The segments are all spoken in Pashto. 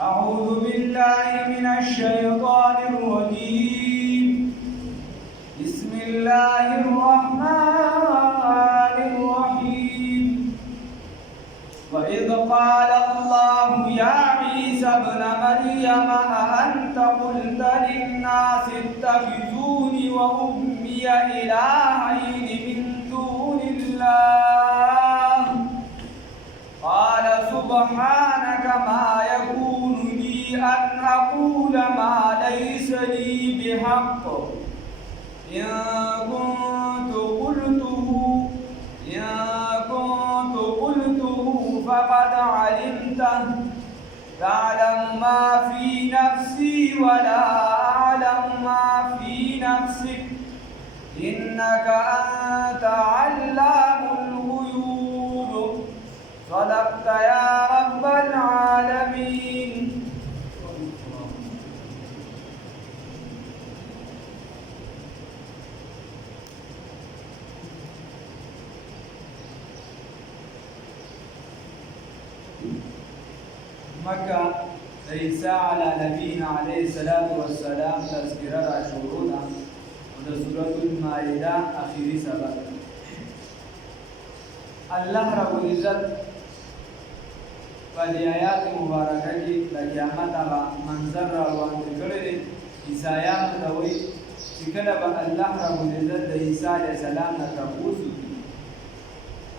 أعوذ بالله من الشيطان الرجيم. بسم الله الرحمن الرحيم. وإذ قال الله يا عيسى ابن مريم أأنت قلت للناس اتخذوني وأمي إلهين من دون الله قال سبحانك ما يكون لي أن أقول ما ليس لي بحق إن كنت قلته فقد علمته تعلم ما في نفسي ولا أعلم ما في نفسك إنك أنت علام الغيوب. صدقت يا رب العالمين. مكة عيسى على نبينا عليه الصلاة والسلام تذكرة عشورنا وده سورة المائدة آخری سبب. الله رب العزت په آیات مبارکه کې د قیامت هغه منظر روان کړی دی. عیسایانو ته وایي چې کله به الله رب العزت د عیسی علیه السلام نه تپوس وکړي،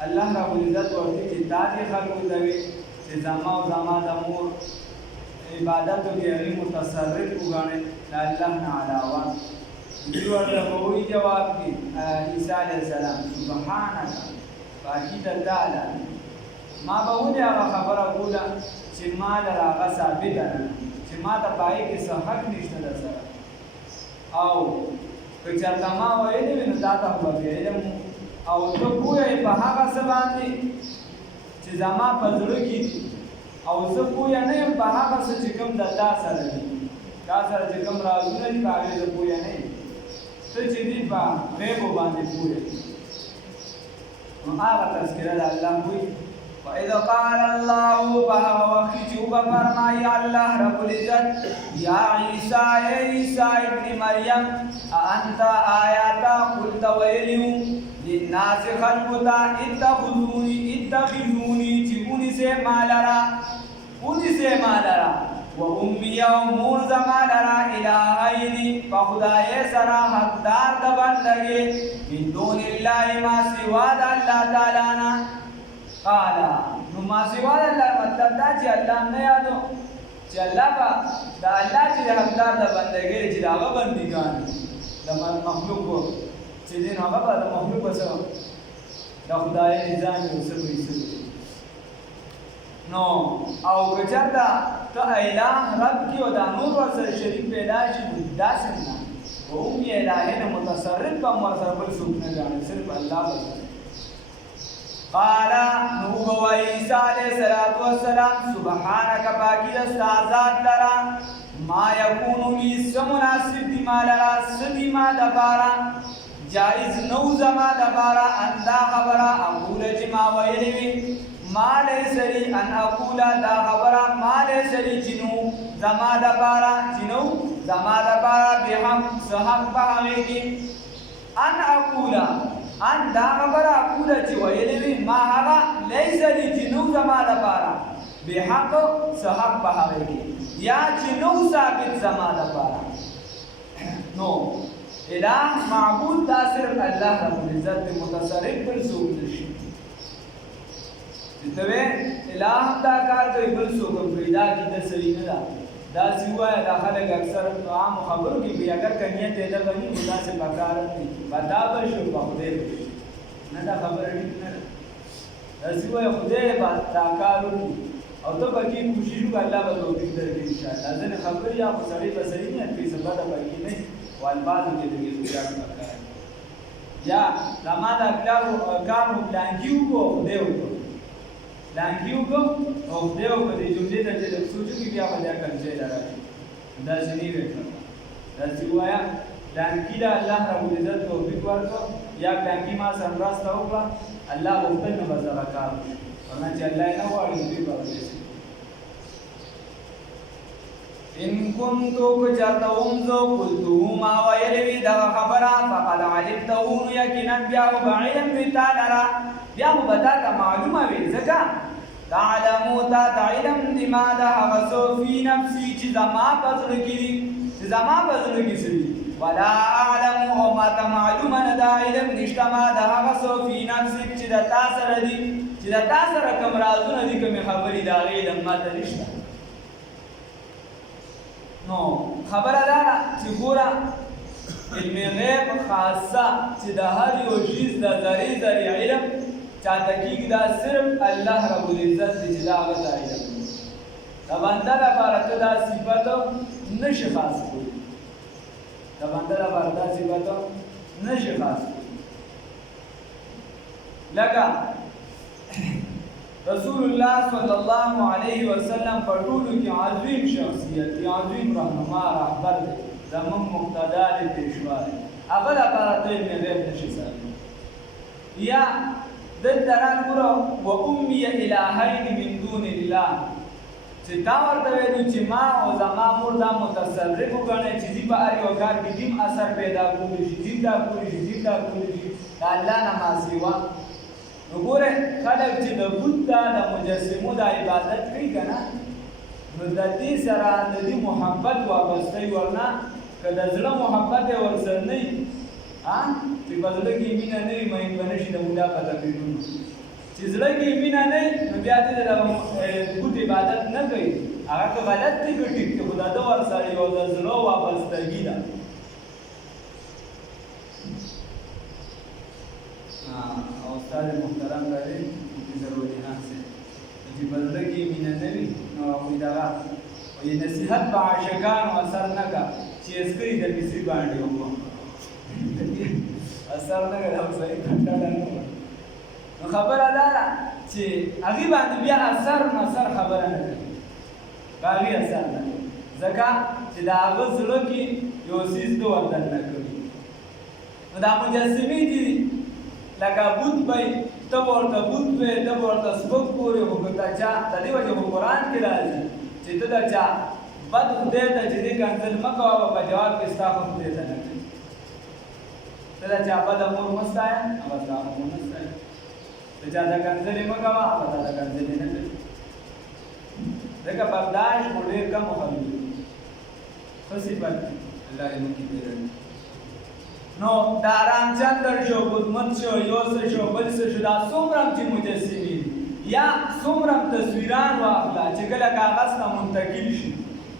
الله رب العزت ورته چې دا دې خلکو ته وایي چې زما او زما د مور عبادتو کې هغې متصرف وګڼئ د الله نه علاوه. دوی ورته به وایي جواب کې عیسی علیه السلام سبحانک پاکي د تا ده، ما به ولې هغه خبره کوله چې ما لره هغه ثابته ده چې ما ته په هغې کې څه حق نشته در سره، او که چېرته ما ویلې وي نو دا ته خو به علم او ته پوه یې په هغه څه باندې چې زما په زړه کې دي، او زه پوه نه یم په هغه څه چې کوم د تا سره دي. تا سره چې کوم رازونه دي په هغې زه پوه نه یم، ته چې دي په غیبو باندې پوه یې. نو هغه تذکره د الله وایي وإذ قال الله بها وخجوب فرمائی اللہ رب العزت یا عیسیٰ ابن مریم انت آیاتا قلت ویلیو للناس خلقتا اتخذونی چی انی سے مالرا و امی و مورز مالرا الہینی فخدای سرا حقدار دبن لگے من دون اللہ ما سواد اللہ تعالینا قالا نو ما سوال الله مطلب دا چې الله نه یادو چې الله با دا الله چې حقدار د بندګۍ چې هغه بندګان د مخلوق چې دین هغه به د مخلوق سره د خدای نظام وسوي نو او کچتا ته الہ رب کی او د نور سره شریک پیدا شي دا څنګه او می الہ نه متصرف په مرتبه څوک نه غواړي صرف الله بس. قال نوح و عیسی علیہ السلام سبحانک پاکی استازاد لرا ما یکون لی سمناسب دی ما لرا سدی ما دبارا جائز نو زما دبارا اندا خبرا اقول جما ویلوی ما لیسری ان اقول دا خبرا ما لیسری جنو زما دبارا بحق صحب بحقی ان اقولا ان دا خبره اقوله چې ویلې ما هغه لیس لی جنو زما دپاره بحق صحب په هغې کې یا جنو ثابت زما دپاره. نو الہ معبود دا صرف الله رب العزت دی، متصرف بل څوک نشي. چې ته وې الہ هم دا کار کوي بل څوک هم کوي، دا کیده صحیح نه ده. داسې ووایه دا خلک اکثر عامو خبرو کې وي اگر که نیت یې دغه وي نو داسې په کار نه دي به دا به شو په خدای به شي نه دا خبره ټیک نه ده. داسې ووایه خدای به دا کار وکړي او ته پکې کوشش وکړه الله به توفیق درکړي انشاءالله. ځینې خبرې یا خو سړی به صحیح نیت کوي څه بده پکې نه وي او الفاظو کې دغې سوچاک پکار یا زما د پلارو کار مو پلانکي وکړو او خدای وکړو لانګي وکړو او خدای په دې جملې ته چې سوچو کې بیا به دا کنځای راځي دا ځنی وکړه دا چې وایا لانګي دا الله رب العزت توفیق ورکړو یا لانګي ما سمراسته وکړه الله غوښتل نو به زه کار ورنه چې الله یې نه غواړي دوی به ودرېږي. إن كنت كجرتهم ذو قلتهما ويلوي دغ خبرا فقد علمته يقينا بياه بعلم بتالرا بياه بتاتا معلومة بزكا تعلمو تا تعلم دما دا غسو في نفسي چزما بزرگی سری ولا أعلم وما تمعلوما دا علم نشتما دا غسو في نفسي چدا تاسر دي چدا تاسر کم رازونا دي کم خبری دا علم ما تنشتا نو خبره داره چې ګوره علم غیب خاصه چې د هر یو چیز د ذرې علم چاته کېږي دا صرف الله رب العزت دی چې د هغه ته علم د بنده لپاره ته دا صفت نشي خاص کولی د بنده لپاره دا صفت نشي خاص کولی لکه رسول الله صلی الله علیه وسلم په ټولو کې عظیم شخصیت دی عظیم رهنما رهبر دی زموږ مقتدا دی پیشوا دی هغه لپاره ته علم غیب نشي ساتلی یا دلته راګوره و امي الهین من دون الله چې تا ورته ویلو چې ما او زما مور دا متصرف وګڼئ چې دوی په هر یو کار کې دیم اثر پیدا کولی شي دیم دا کولی شي دیم دا کولی شي د الله نه ما سوا نو ګوره خلک چې د بت د مجسمو د عبادت کوي که نه نو د دې سره د دې محبت وابستهی ورنه که د زړه محبت یې ورسره نه وي چې په زړه کې مینه نه وي مین به نه شي د ملا په تقریرونو چې زړه کې مینه نه وي نو بیا دې د بت عبادت نه کوي هغه که غلط دی که ټیک دی خو د ده ورسره یو د زړه وابستګي ده او استاد محترم راځي چې ضروري نه سي چې بدل کې مینه نه وي نو موږ دا وایي نصيحت په عاشقانو اثر نه کا چې اسکري د مصری باندې وکړو اثر نه کا او صحیح کنده نه نو خبره ده چې هغه باندې بیا اثر خبره نه کوي باغی اثر نه ځکه چې دا هغه زړه کې یو سیز د وردن نه کوي نو دا مجسمې دي لکه بوت به ته ورته بوت به ته ورته سپک ګورې خو که ته چا د دې وجې په قرآن کې راځي چې ته د چا بد خدای ته چې دې کنځل مه کوه په جواب کې ستا خو خدای ته نه کوي ته د چا بده مور مه ستایه هغه ستا خو نه ستایه د چا د کنځلې مه کوه هغه تا د کنځلې نه کوي ځکه برداشت خو ډېر کم خلک دي ښه صفت الله دې موږ کې پیدا نو دا رامچندر شو بدمت شو یو څه شو بل څه شو دا څومره چې مجسمې یا څومره تصویران واخله چې کله کاغذ ته منتقل شي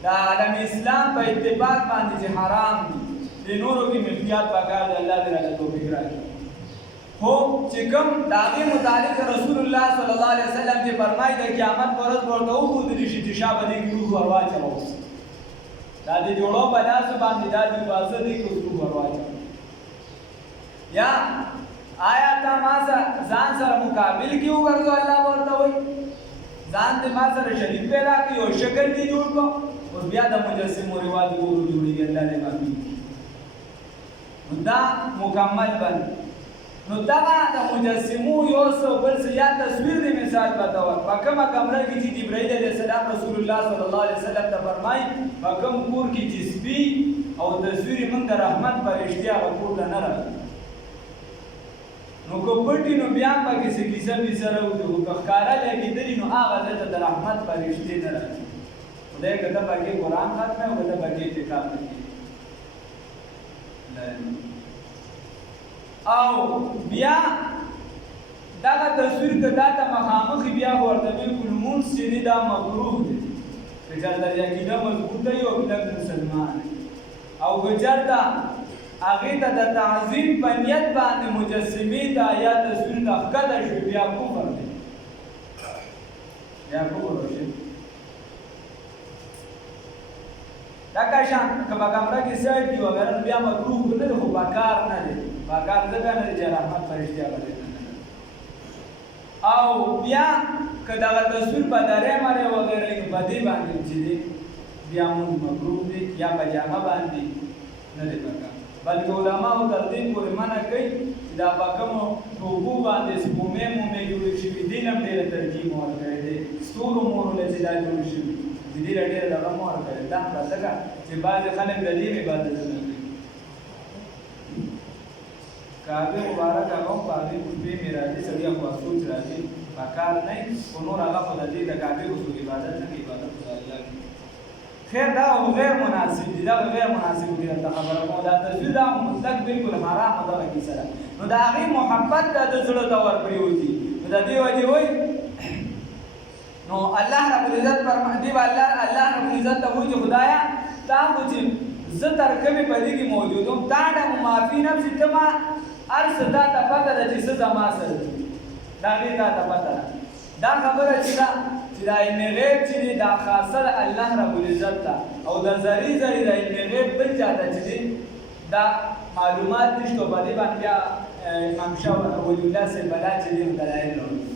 د عالم اسلام په اتفاق باندې چې حرام دي د نورو کې احتیاط پکار دی الله دې راته توفیق راکړي خو چې کوم د هغې متعلق رسول الله صلی الله علیه وسلم چې فرمایي د قیامت په ورځ به ورته وښودلی شي چې شا به دې کې روح ور واچوه دا د جوړو په لاسو باندې دا دې باسه دې کې روح ور واچوه یا آیا تا ما ځان سره مقابل کې وګرځو الله ورته وایي ځان دې ما سره شریک پیدا کړي او شکل دې جوړ کړو اوس بیا د مجسمو رواج ګورو جوړېږي الله دې معافي نو دا مکمل بند نو دغه د مجسمو یو څه بل څه یا تصویر دې مثال بتاوه په کومه کمره کې چې جبرائیل علیه السلام رسول الله صلی الله علیه وسلم ته فرمایي په کوم کور کې چې سپي او تصویر موږ د رحمت فرشتې هغه کور ته نه راځي نو که پټي نو بیا هم پکې څه کیسه بیسه راوځي خو که ښکاره لګېدلي نو هغه ځای ته د رحمت فرشتې نه راځي خدای که ته پکې قرآن ختمه او که ته پکې اعتکاف نه کېږي او بیا دغه تصویر که دا ته مخامخ بیا ورته بالکل مونځ چې دی دا مکروه دی که چېرته عقیده مضبوطه وي او کلک مسلمان او که چېرته هغې ته د تعظیم په نیت باندې مجسمې ته یا تصویر ته ښکته شوي بیا کفر دی بیا کفر وشي دغه شان که په کمره کې سیټ وي وغیره بیا مکروه نه دی خو پکار نه دی پکار ځکه نه دی چې رحمت فرشتې هغه دی او بیا که دغه تصویر په درې مرې وغیره نو په دې باندې چې دی بیا مونږ مکروه دی یا په جامه باندې نه دی پکار بلکې علماو تر دې پورې منع کوي چې دا په کومو ټوپو باندې سپومې مومې جوړې شوي دین هم ډېره ترجیح ورکړی دی ستورو مورو له چې دا جوړې شوي چې دې ډېر دغه مو ورکړي دا ځکه چې بعض خلک د دې عبادت نه کوي کعبه مبارک هغه په دې کوټې مې راځي سړي خو سوچ راځي پکار نه کو نور هغه په دې د کعبه کو عبادت نه کوي عبادت الله خیر دا غیر مناسب دي دا غیر مناسب دي دا خبره مو دا تصویر دا مطلق بالکل حرام ده کی سره نو دا هغه محبت د زړه دا ور پریوتی نو دا دی وجه وای نو الله رب العزت فرمایي الله رب العزت ته وایي خدایا تا چې زه تر کومه پدې کې موجودم تا د معافي نفس تما ارس دا ته پته ده چې څه زما سره دا دې تا ته پته دا خبره چې دا علم غیب چې دا خاصه الله رب العزت ته او د زری د علم غیب بل چاته چې دا معلومات نشته باندې باندې امام شاه ولی الله سے بلا چې دلایل راوړي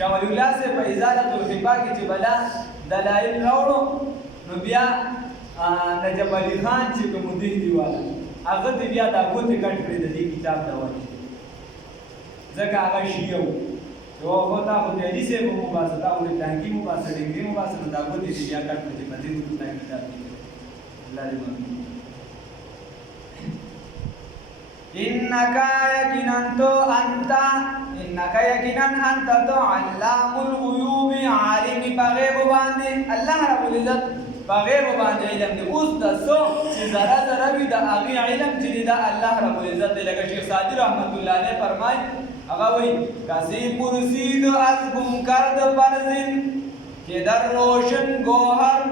شاه ولی الله سے په ازاله الخفا کې چې بلا دلایل راوړو نو بیا نجف علي خان چې کوم دی دیواله هغه بیا دا کوته کټ کړی د دې کتاب دا وایي ځکه هغه شیو یو وخت هغه د دې سه په مباسطه او د ټانګي مباسطه ډیګري مباسطه دا کوته بیا کټ کړی په دې ټانګي کتاب الله دې انك يقينا انت تو علام الغيوب عالم بغيب باندې الله رب العزت بغيب باندې علم دې اوس د سو چې ذره وي د هغه علم چې دا الله رب العزت لکه شیخ سعدی رحمت الله علیه فرمای هغه وایي کسی پرسید از گم کرد فرزین که در روشن گوهر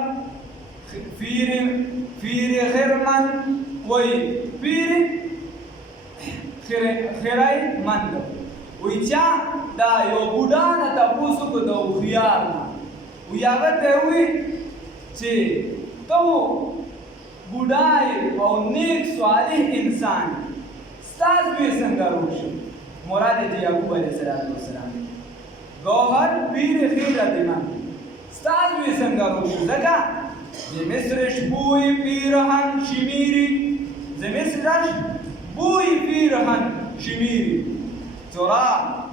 فیر خرمن وایي پیر خیرای مند وی چا دا یو بوډا نه تاسو کو د خيار وی هغه ته وی چې تو بوډای او نیک صالح انسان ستاسو یې څنګه روشي مراد دې یعقوب علیه السلام گوهر پیر خیرت من ستاسو یې څنګه روشي ځکه د مصرش بوی پیرهن شمیری د مصرش بوی پیرهن شمیری چورا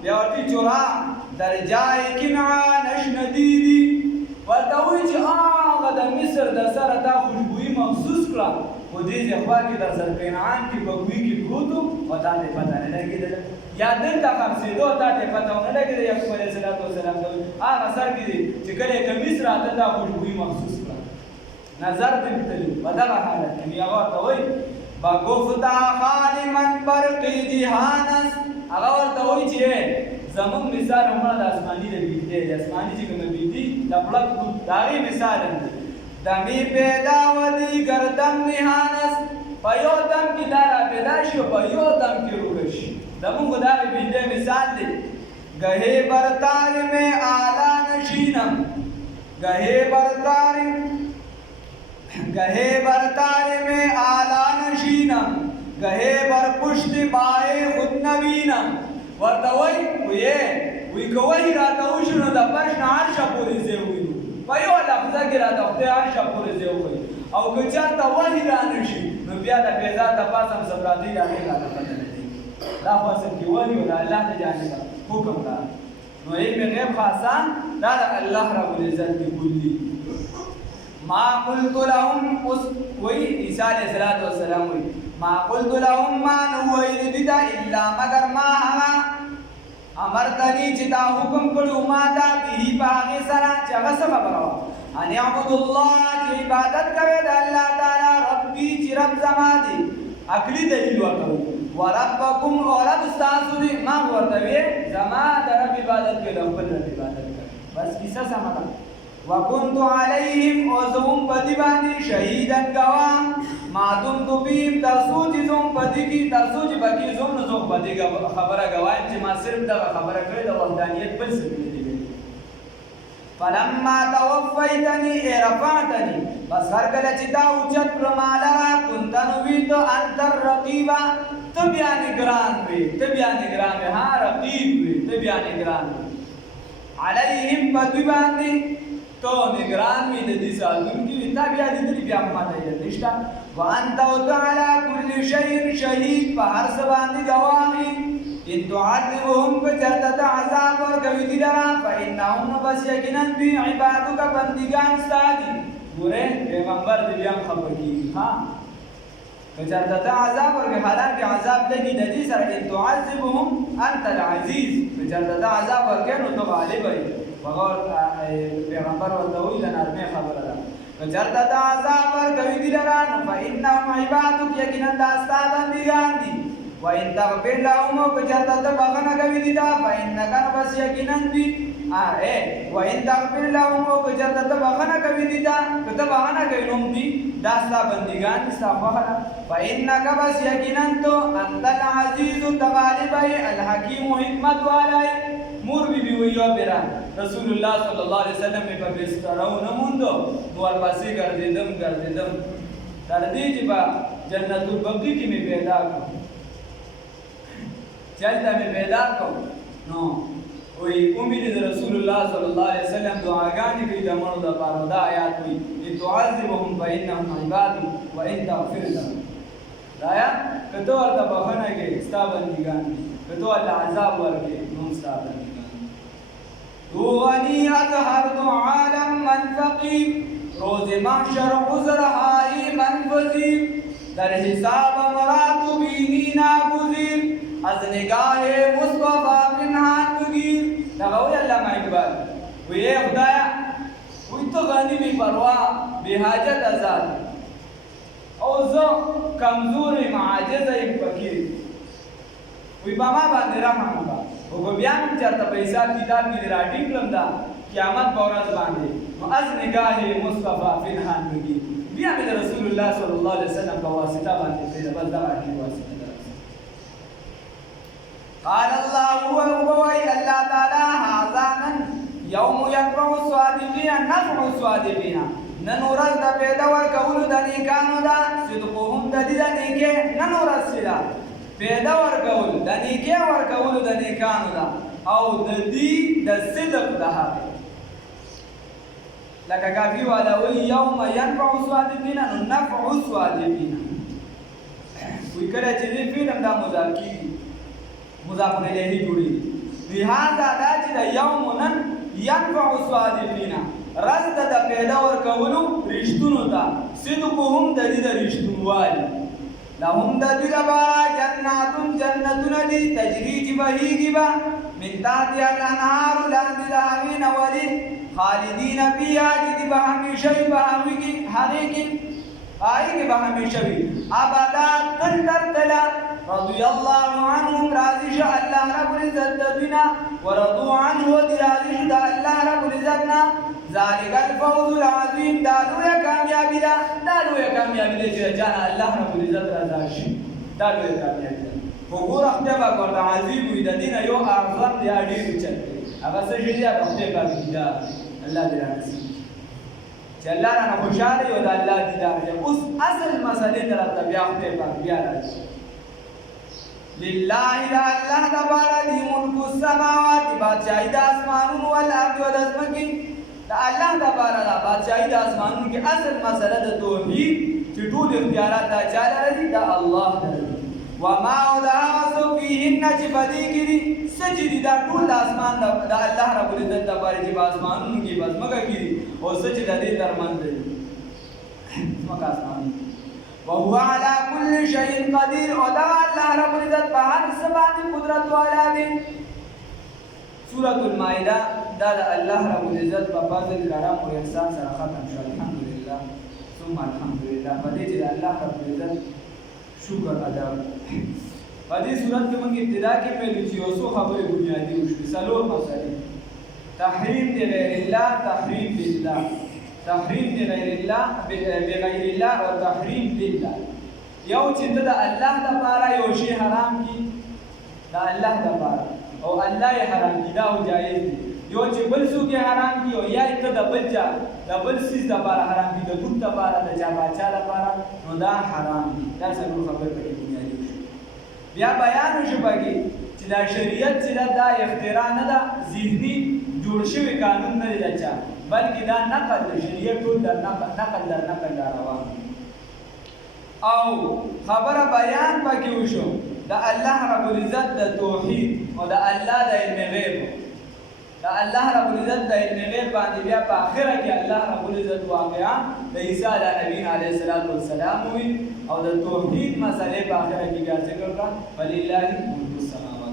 بیاورتی چورا در جای کنعانش ندیدی ورته وایي چې هغه د مصر د سره دا خوشبویي محسوس کړه خو دې خوا کې د سر کنعان کې په ګوی کې پروت و او تا ته پته نه لګېدله یا دلته خرڅېدو تا ته پته ونه لګېده یعقوب علیه السلام هغه سر کې دی چې کله یې کمیس راته دا خوشبویي محسوس کړه نظر دې تللی په دغه حالت کې هغه ورته وایي با گفتا خالی من برقی جهانس هغه ورته وایي چې زمون مثال همړه د اسماني د بیدې د اسماني چې کوم بیدې د بلک د هغې مثال دی دمې پیدا ودی ګردم نهانس په یو دم کې دا را پیدا شي او په یو دم کې روغه شي زمونږ د هغې بیدې مثال دی گهې برتار میں اعلی نشینم گهې برتار میں اعلی نشینم گهے بر پشت بائے خود نبینم ورته وی کوي راته وشنو د فرش نه عرشه پورې ځای ووینو په یو لفظه کې راته خدای عرشه پورې ځای ووایي او که چېرته وحي رانشي نو بیا د پیدا د پاسه هم څه پراتې د هغې راته پته نه لګي دا خو اصل کې وحي و د الله د جانبه حکم دا نو علم غیب خاصه دا د الله رب العزت دی کلي ما قلت لهم وی عیسی علیہ السلام وی ما قلت لهم ما نویل بدا الا مگر ما هغه امرتنی چې دا حکم کړو ما دا به باغې سره چې هغه څه خبره وه ان اعبد الله چې عبادت کوي د الله تعالی ربي چې رب زما دی عقلي دلیل ورته وربکم او رب ستاسو دی ما ورته وی زما د رب عبادت کوي د خپل رب عبادت کوي بس کیسه سمه ده وكنت عليهم وزهم بدباني شهيدا گوا ما دمت بهم ترسوج زم بدگی ترسوج بکی زم نزوم بدگی خبره گوایم چې ما صرف دا خبره کړې د وحدانیت بل څه نه دی فلما توفيتني رفعتني بس هر کله چې دا اوچت کړماله كنت نويت انت الرقيب تبیا نگران وي ها رقیب وي تبیا نگران عليهم بدباني تو نگران وی د دې ساتونکي وي تا بیا دې بیا ماته یې نشته وانت على كل شيء شهيد په هر څه باندې گواهي ان تعذبهم فجرت عذاب ورکوي دي لرا فإنهم بس یقینا دوی عبادك بندگان سادي ګوره پیغمبر دې بیا خبر کیږي ها فجرت عذاب ورکوي حالانکه عذاب لګي د دې سره ان تعذبهم انت العزيز فجرت عذاب ورکوي نو تو غالب وي وغور پیغمبر ورته وی د نرمه خبره ده فجرت عذاب ورکوي دي لرا فإنهم عبادك یقینا داستا بندگان دي وإن تغفر لهم وكجرت بغنا كبيدا فإنك بس يقينا بي وإن تغفر لهم وكجرت بغنا كبيدا كتبغنا كينهم دي داستا بندگان استغفر فإنك بس يقينا تو أنت العزيز تغالب الحكيم حكمت والي مور بي ويو برا رسول الله صلى الله عليه وسلم په بسترونه موندو نور پسې ګرځیدم تر دې چې په جنت البقیع کې مې پیدا کړ چلتا میں پیدا کو نو وی امید رسول اللہ صلی اللہ علیہ وسلم دعاگانی کی دمانو دا پارو دا آیات ہوئی ان تعذبهم فإنهم عباد وإن تغفر لهم دا آیات کتو ارتا بخنا کے ستا بندگان کتو اللہ عذاب ورکے نم ستا بندگان تو غنی اظہر دو عالم من فقیر روز محشر عذرہائی من فزیر در حساب مراتو بینی ناگزیر از نگاه مصطفى پنهان بگیر دغوی علامہ اقبال وی اے خدایا وی تو غنی بی پروا بی حاجت ازاد او زو کمزور معاجز ایم فقیر وی باما باندې رحم وکړه او بیا هم چرته پیسہ کتاب کې راټینګ کړم دا قیامت په ورځ باندې نو از نگاه مصطفى پنهان بگیر بیا مې رسول الله صلی الله علیه وسلم په واسطه باندې پیدا بل دا واسطه قال الله هو الله تعالى هذا يوم ينفع الصادقين نفع الصادقين ننورز د پیدا ورکول د نیکانو دا صدقهم د دې د نیکه ننورز سلا پیدا ورکول د نیکه ورکول د نیکانو دا او د دې د صدق د هغه لکه کافی والا وی یوم ينفع الصادقين نفع الصادقين وی کله چې دې فلم دا مذاکری مضاف الیه جوړي لہذا دا چې د یوم نن ينفع الصادقین رزد د پیدا ورکولو رښتونو ته صدقهم د دې د رښتونوالي لهم د دې لپاره جنتون دي تجري چې بهيږي با من تحتها الانهار لاندې د هغې نه ولي خالدین فیها چې به همیشه وي په هغې کې به همیشه وي ابدا تل تر تله رضي الله عنهم راضي شاء الله رب العزت دبنا ورضوا عنه راضي شاء الله رب العزتنا ذلك الفوز العظيم دالو يا کامیابی دا چې جانا الله رب العزت رضا شي دالو یا کامیابی وګور خپل باور عظیم وي د دین یو اعظم دی اړې چل هغه څه چې دا خپل باور دی الله دې راځي چې الله نه خوشاله یو د الله دیدار اوس اصل مسئله طرف بیا خپل باور بیا راځي لله الله تبارک دی ملک السماوات بادشاہی د اسمانونو او الارض او د ځمکې د الله تبارک بادشاہی د اسمانونو کې اصل مسله د توحید چې ټول اختیارات د چا لري د الله لري وما وضع فيهن چې بدی کړي سجدي دا ټول د اسمان د الله رب العزت تبارک دی په اسمانونو کې بس مګه کړي او سجده دې درمن دي مګه اسمان وهو على كل شيء قدير ودا الله رب العزت په هر څه باندې قدرت والا دی سورۃ المائده دا الله رب العزت په فضل کرم او احسان سره ختم شو الحمدلله ثم الحمدلله په دې چې الله رب العزت شکر ادا په دې سورۃ کې موږ ابتدا کې په لچې اوسو خبرې بنیادی وشو څلور مسائل تحریم دی غیر الله تحریم بالله تحریم دی غیر الله بغیر الله او تحریم بالله یو چې د الله لپاره یو شی حرام کی دا الله لپاره او الله یې حرام کی دا جایز دی یو چې بل څوک حرام کی او یا ته د بل چا د بل څه لپاره حرام کی د دوت لپاره د چا باچا لپاره نو دا حرام دی دا څلور خبرې پکې بنیادی بیا بیان شو پکې چې دا شریعت چې دا اختراع نه ده ذهني جوړ شوی قانون نه دی چا بلکې دا نقل د شریعت ټول د نقل روان او خبره بیان پکې وشو دا الله رب العزت د توحید او د الله د علم غیب دا الله رب العزت د علم غیب باندې بیا په آخره کې الله رب العزت واقعا د عیسی نبی علیه السلام وی او د توحید مسئله په آخره کې بیا ذکر کړه ولله ملک السماوات